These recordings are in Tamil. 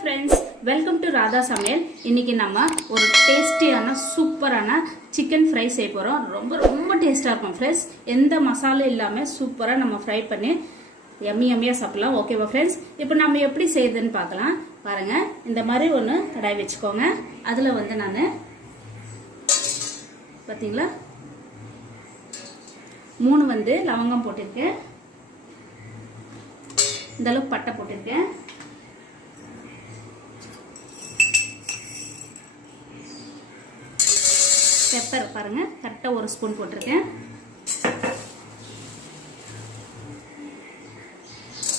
ஃப்ரெண்ட்ஸ் வெல்கம் டு ராதா சமையல் இன்னைக்கு நம்ம ஒரு டேஸ்டியான சூப்பரான சிக்கன் ஃப்ரை செய்ய போகிறோம் ரொம்ப ரொம்ப டேஸ்ட்டாக இருக்கும் ஃப்ரெண்ட்ஸ் எந்த மசாலும் இல்லாமல் சூப்பராக நம்ம ஃப்ரை பண்ணி எம்மி எம்மியாக சாப்பிடலாம். ஓகேவா ஃப்ரெண்ட்ஸ் இப்போ நம்ம எப்படி செய்யுதுன்னு பார்க்கலாம். பாருங்கள் இந்த மாதிரி ஒன்று கடாய் வச்சுக்கோங்க. அதில் வந்து நான் பார்த்தீங்களா மூணு வந்து லவங்கம் போட்டிருக்கேன். இந்த அளவுக்கு பட்டை போட்டிருக்கேன். பெப்பர் பாருங்க. கரெக்டாக ஒரு ஸ்பூன் போட்டிருக்கேன்.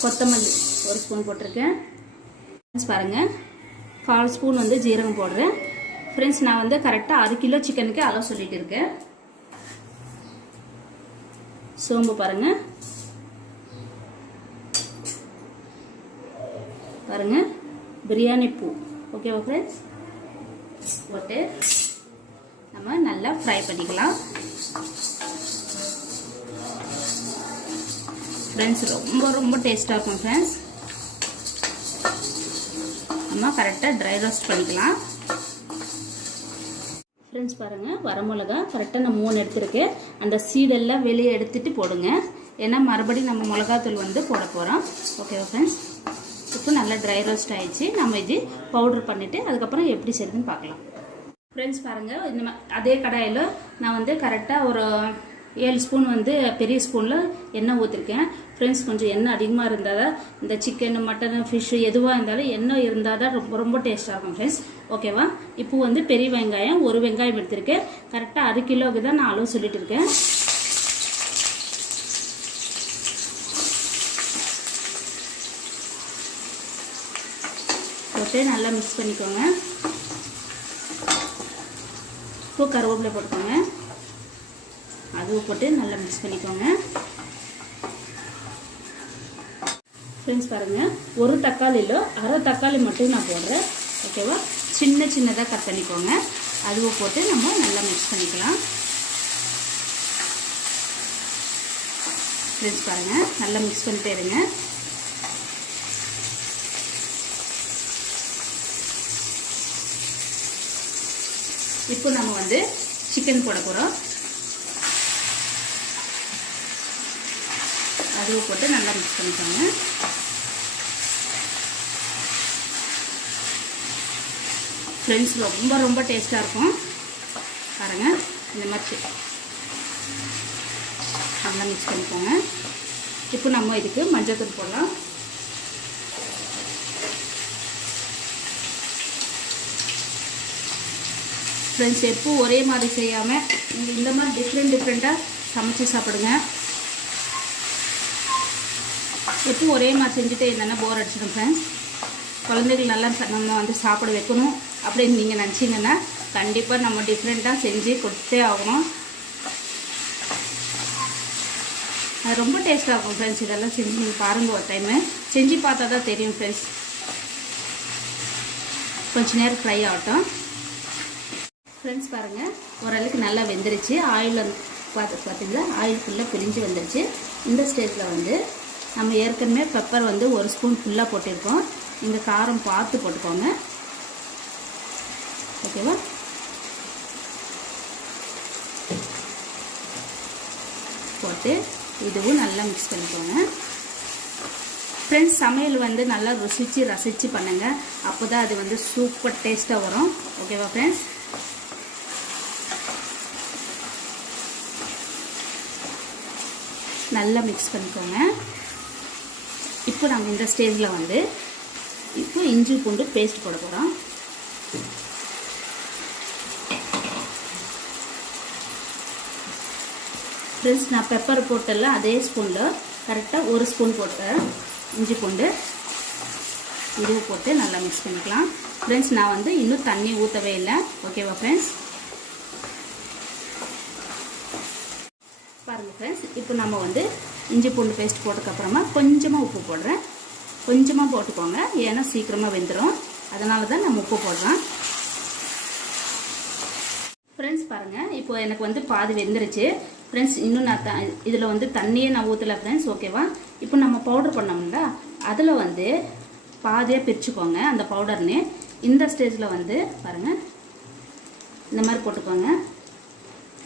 கொத்தமல்லி ஒரு ஸ்பூன் போட்டிருக்கேன். ஃப்ரெண்ட்ஸ் பாருங்க. கால் ஸ்பூன் வந்து ஜீரகம் போடுறேன். ஃப்ரெண்ட்ஸ் நான் வந்து கரெக்டாக அரை கிலோ சிக்கனுக்கு அளவு சொல்லிட்டு இருக்கேன். சோம்பு பாருங்க. பாருங்க. பிரியாணி பூ. ஓகேவா ஃப்ரெண்ட்ஸ் போட்டு நம்ம நல்லா ஃப்ரை பண்ணிக்கலாம். ஃப்ரெண்ட்ஸ் ரொம்ப ரொம்ப டேஸ்ட்டாக இருக்கும் ஃப்ரெண்ட்ஸ் நம்ம கரெக்டாக ட்ரை ரோஸ்ட் பண்ணிக்கலாம். ஃப்ரெண்ட்ஸ் பாருங்கள் வரமிளகா கரெக்டாக நான் மூணு எடுத்துருக்கேன். அந்த சீடெல்லாம் வெளியே எடுத்துகிட்டு போடுங்க. ஏன்னா மறுபடியும் நம்ம மிளகாத்தூள் வந்து போட போகிறோம் ஓகேவா ஃப்ரெண்ட்ஸ் இப்போ நல்லா ட்ரை ரோஸ்ட் ஆயிடுச்சு. நம்ம இது பவுடர் பண்ணிவிட்டு அதுக்கப்புறம் எப்படி செய்யுதுன்னு பார்க்கலாம். ஃப்ரெண்ட்ஸ் பாருங்கள் இந்த மா- அதே கடாயில் நான் வந்து கரெக்டாக ஒரு ஏழு ஸ்பூன் வந்து பெரிய ஸ்பூனில் எண்ணெய் ஊற்றிருக்கேன் ஃப்ரெண்ட்ஸ் கொஞ்சம் எண்ணெய் அதிகமாக இருந்தால் தான் இந்த சிக்கன் மட்டன் ஃபிஷ்ஷு எதுவாக இருந்தாலும் எண்ணெய் இருந்தால் தான் ரொம்ப ரொம்ப டேஸ்ட்டாக இருக்கும் ஃப்ரெண்ட்ஸ் ஓகேவா இப்போ வந்து பெரிய வெங்காயம் ஒரு வெங்காயம் எடுத்திருக்கேன். கரெக்டாக அரை கிலோவுக்கு தான் நான் அளவு சொல்லிட்டு இருக்கேன். போட்டு நல்லா மிக்ஸ் பண்ணிக்கோங்க. இப்போ கருவேப்பிலை போட்டுக்கோங்க. அதுவும் போட்டு நல்லா மிக்ஸ் பண்ணிக்கோங்க. ஃப்ரெண்ட்ஸ் பாருங்கள் ஒரு தக்காளியில் அரை தக்காளி மட்டும் நான் போடுறேன். ஓகேவா சின்ன சின்னதாக கட் பண்ணிக்கோங்க. அதுவும் போட்டு நம்ம நல்லா மிக்ஸ் பண்ணிக்கலாம். ஃப்ரெண்ட்ஸ் பாருங்கள் நல்லா மிக்ஸ் பண்ணிட்டே இருங்க. இப்போ நம்ம வந்து சிக்கன் போட போகிறோம் அதுவும் போட்டு நல்லா மிக்ஸ் பண்ணிக்கோங்க. ஃப்ரெண்ட்ஸ் ரொம்ப ரொம்ப டேஸ்ட்டாக இருக்கும். பாருங்க இந்த மாதிரி நல்லா மிக்ஸ் பண்ணிக்கோங்க. இப்போ நம்ம இதுக்கு மஞ்சள் தூள் போடலாம். ஃப்ரெண்ட்ஸ் எப்போ ஒரே மாதிரி செய்யாமல் நீங்கள் இந்த மாதிரி டிஃப்ரெண்ட் டிஃப்ரெண்ட்டாக சமைச்சு சாப்பிடுங்க. எப்போ ஒரே மாதிரி செஞ்சுட்டே இருந்தேன்னா போர் அடிச்சிடும் ஃப்ரெண்ட்ஸ் குழந்தைகள் நல்லா நம்ம வந்து சாப்பிட வைக்கணும் அப்படின்னு நீங்கள் நினச்சிங்கன்னா கண்டிப்பாக நம்ம டிஃப்ரெண்ட்டாக செஞ்சு கொடுத்தே ஆகணும். அது ரொம்ப டேஸ்ட்டாக இருக்கும் ஃப்ரெண்ட்ஸ் இதெல்லாம் செஞ்சு நீங்கள் பாருங்கள் ஒரு டைமு செஞ்சு பார்த்தா தான் தெரியும் ஃப்ரெண்ட்ஸ் கொஞ்ச நேரம் ஃப்ரை ஆகட்டும். ஃப்ரெண்ட்ஸ் பாருங்கள் ஓரளவுக்கு நல்லா வெந்துருச்சு. ஆயில் பார்த்து பார்த்தீங்களா ஆயில் ஃபுல்லாக பிரிஞ்சு வந்துருச்சு. இந்த ஸ்டேஜில் வந்து நம்ம ஏற்கனவே பெப்பர் வந்து ஒரு ஸ்பூன் ஃபுல்லாக போட்டிருக்கோம். நீங்கள் காரம் பார்த்து போட்டுக்கோங்க. ஓகேவா போட்டு இதுவும் நல்லா மிக்ஸ் பண்ணிக்கோங்க. ஃப்ரெண்ட்ஸ் சமையல் வந்து நல்லா ருசித்து ரசித்து பண்ணுங்கள் அப்போ தான் அது வந்து சூப்பர் டேஸ்ட்டாக வரும். ஓகேவா ஃப்ரெண்ட்ஸ் நல்லா மிக்ஸ் பண்ணிக்கோங்க. இப்போ நம்ம இந்த ஸ்டேஜில் வந்து இப்போ இஞ்சி பூண்டு பேஸ்ட் போட போகிறோம் ஃப்ரெண்ட்ஸ் நான் பெப்பர் போட்டல அதே ஸ்பூனில் கரெக்டாக ஒரு ஸ்பூன் போட்டேன் இஞ்சி பூண்டு. இதுவும் போட்டு நல்லா மிக்ஸ் பண்ணிக்கலாம். ஃப்ரெண்ட்ஸ் நான் வந்து இன்னும் தண்ணி ஊற்றவே இல்லை. ஓகேவா ஃப்ரெண்ட்ஸ் பாருங்கள் ஃப்ரெண்ட்ஸ் இப்போ நம்ம வந்து இஞ்சி பூண்டு பேஸ்ட் போட்டதுக்கப்புறமா கொஞ்சமாக உப்பு போடுறேன். கொஞ்சமாக போட்டுக்கோங்க. ஏன்னா சீக்கிரமாக வெந்துடும் அதனால தான் நம்ம உப்பு போடுறோம். ஃப்ரெண்ட்ஸ் பாருங்கள் இப்போ எனக்கு வந்து பாதி வெந்துருச்சு. ஃப்ரெண்ட்ஸ் இன்னும் நான் த இதில் வந்து தண்ணியே நான் ஊற்றலை ஃப்ரெண்ட்ஸ் ஓகேவா இப்போ நம்ம பவுடர் பண்ணோம்ல அதில் வந்து பாதியாக பிரிச்சுக்கோங்க அந்த பவுடர்னு இந்த ஸ்டேஜில் வந்து பாருங்கள் இந்த மாதிரி போட்டுக்கோங்க.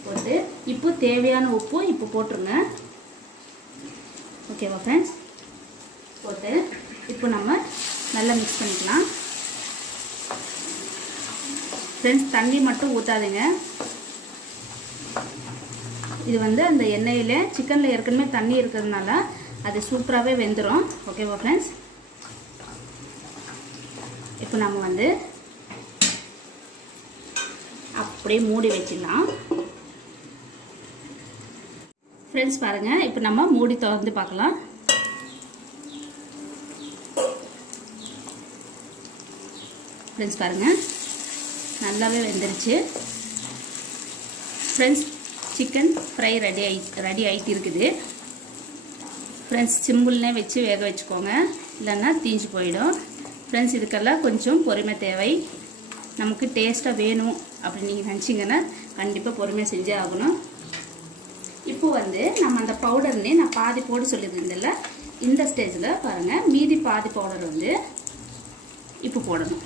போட்டு இப்போ தேவையான உப்பு இப்போ போட்டுருங்க. ஓகேவா ஃப்ரெண்ட்ஸ் போட்டு இப்போ நம்ம நல்லா மிக்ஸ் பண்ணிக்கலாம். ஃப்ரெண்ட்ஸ் தண்ணி மட்டும் ஊற்றாதீங்க இது வந்து அந்த எண்ணெயில் சிக்கனில் ஏற்கனவே தண்ணி இருக்கிறதுனால அது சூப்பராகவே வெந்துடும் ஓகேவா ஃப்ரெண்ட்ஸ் இப்போ நம்ம வந்து அப்படியே மூடி வச்சிடலாம். ஃப்ரெண்ட்ஸ் பாருங்கள் இப்போ நம்ம மூடி திறந்து பார்க்கலாம். ஃப்ரெண்ட்ஸ் பாருங்கள் நல்லாவே வெந்துருச்சு. ஃப்ரெண்ட்ஸ் சிக்கன் ஃப்ரை ரெடி ஆகி ரெடி ஆகிட்டு இருக்குது. ஃப்ரெண்ட்ஸ் சிம்பிள்னே வச்சு வேக வச்சுக்கோங்க. இல்லைன்னா தீஞ்சு போயிடும். ஃப்ரெண்ட்ஸ் இதுக்கெல்லாம் கொஞ்சம் பொறுமை தேவை. நமக்கு டேஸ்ட்டாக வேணும் அப்படின்னு நீங்கள் நினச்சிங்கன்னா கண்டிப்பாக பொறுமையாக செஞ்சே ஆகணும். இப்போ வந்து நம்ம அந்த பவுடர்னே நான் பாதி போட சொல்லியிருந்ததில்ல இந்த ஸ்டேஜில் பாருங்கள் மீதி பாதி பவுடர் வந்து இப்போ போடணும்.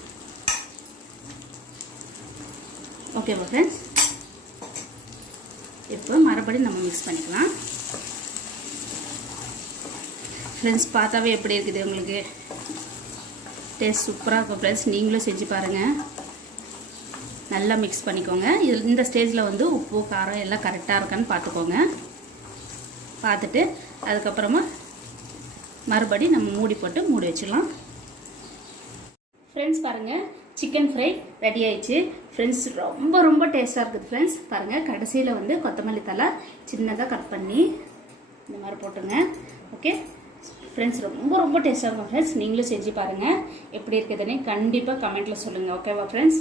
ஓகேவா ஃப்ரெண்ட்ஸ் இப்போ மறுபடியும் நம்ம மிக்ஸ் பண்ணிக்கலாம். ஃப்ரெண்ட்ஸ் பார்த்தாவே எப்படி இருக்குது உங்களுக்கு? டேஸ்ட் சூப்பராக இருக்கும் ஃப்ரெண்ட்ஸ் நீங்களும் செஞ்சு பாருங்கள் நல்லா மிக்ஸ் பண்ணிக்கோங்க. இது இந்த ஸ்டேஜில் வந்து உப்பு காரம் எல்லாம் கரெக்டாக இருக்கான்னு பார்த்துக்கோங்க. பார்த்துட்டு அதுக்கப்புறமா மறுபடி நம்ம மூடி போட்டு மூடி வச்சிடலாம். ஃப்ரெண்ட்ஸ் பாருங்கள் சிக்கன் ஃப்ரை ரெடி ஆயிடுச்சு. ஃப்ரெண்ட்ஸ் ரொம்ப ரொம்ப டேஸ்ட்டாக இருக்குது ஃப்ரெண்ட்ஸ் பாருங்கள் கடைசியில் வந்து கொத்தமல்லி தலை சின்னதாக கட் பண்ணி இந்த மாதிரி போட்டுங்க ஓகே ஃப்ரெண்ட்ஸ் ரொம்ப ரொம்ப டேஸ்ட்டாக இருக்கும் ஃப்ரெண்ட்ஸ் நீங்களும் செஞ்சு பாருங்கள் எப்படி இருக்குதுன்னு கண்டிப்பாக கமெண்ட்டில் சொல்லுங்கள் ஓகேவா ஃப்ரெண்ட்ஸ்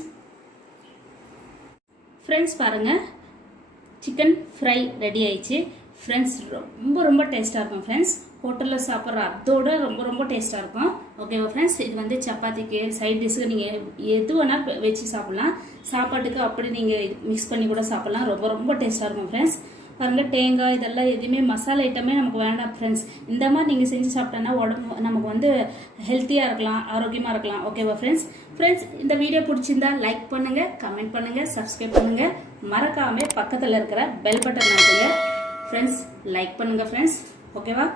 ஃப்ரெண்ட்ஸ் பாருங்கள் சிக்கன் ஃப்ரை ரெடி ஆயிடுச்சு. ஃப்ரெண்ட்ஸ் ரொம்ப ரொம்ப டேஸ்ட்டாக இருக்கும் ஃப்ரெண்ட்ஸ் ஹோட்டலில் சாப்பிட்ற அதோட ரொம்ப ரொம்ப டேஸ்ட்டாக இருக்கும். ஓகேவா ஃப்ரெண்ட்ஸ் இது வந்து சப்பாத்திக்கு சைட் டிஷ்ஷுக்கு நீங்கள் எது வேணால் வச்சு சாப்பிட்லாம். சாப்பாட்டுக்கு அப்படி நீங்கள் மிக்ஸ் பண்ணி கூட சாப்பிட்லாம். ரொம்ப ரொம்ப டேஸ்ட்டாக இருக்கும் ஃப்ரெண்ட்ஸ் பாருங்க தேங்காய் இதெல்லாம் எதுவுமே மசாலா ஐட்டமே நமக்கு வேண்டாம் ஃப்ரெண்ட்ஸ் இந்த மாதிரி நீங்கள் செஞ்சு சாப்பிட்டோன்னா உடம்பு நமக்கு வந்து ஹெல்த்தியாக இருக்கலாம் ஆரோக்கியமாக இருக்கலாம். ஓகேவா ஃப்ரெண்ட்ஸ் ஃப்ரெண்ட்ஸ் இந்த வீடியோ பிடிச்சிருந்தா லைக் பண்ணுங்க கமெண்ட் பண்ணுங்க சப்ஸ்கிரைப் பண்ணுங்க. மறக்காம பக்கத்தில் இருக்கிற பெல் பட்டன் நடத்துங்க ஃப்ரெண்ட்ஸ் லைக் பண்ணுங்க ஃப்ரெண்ட்ஸ் ஓகேவா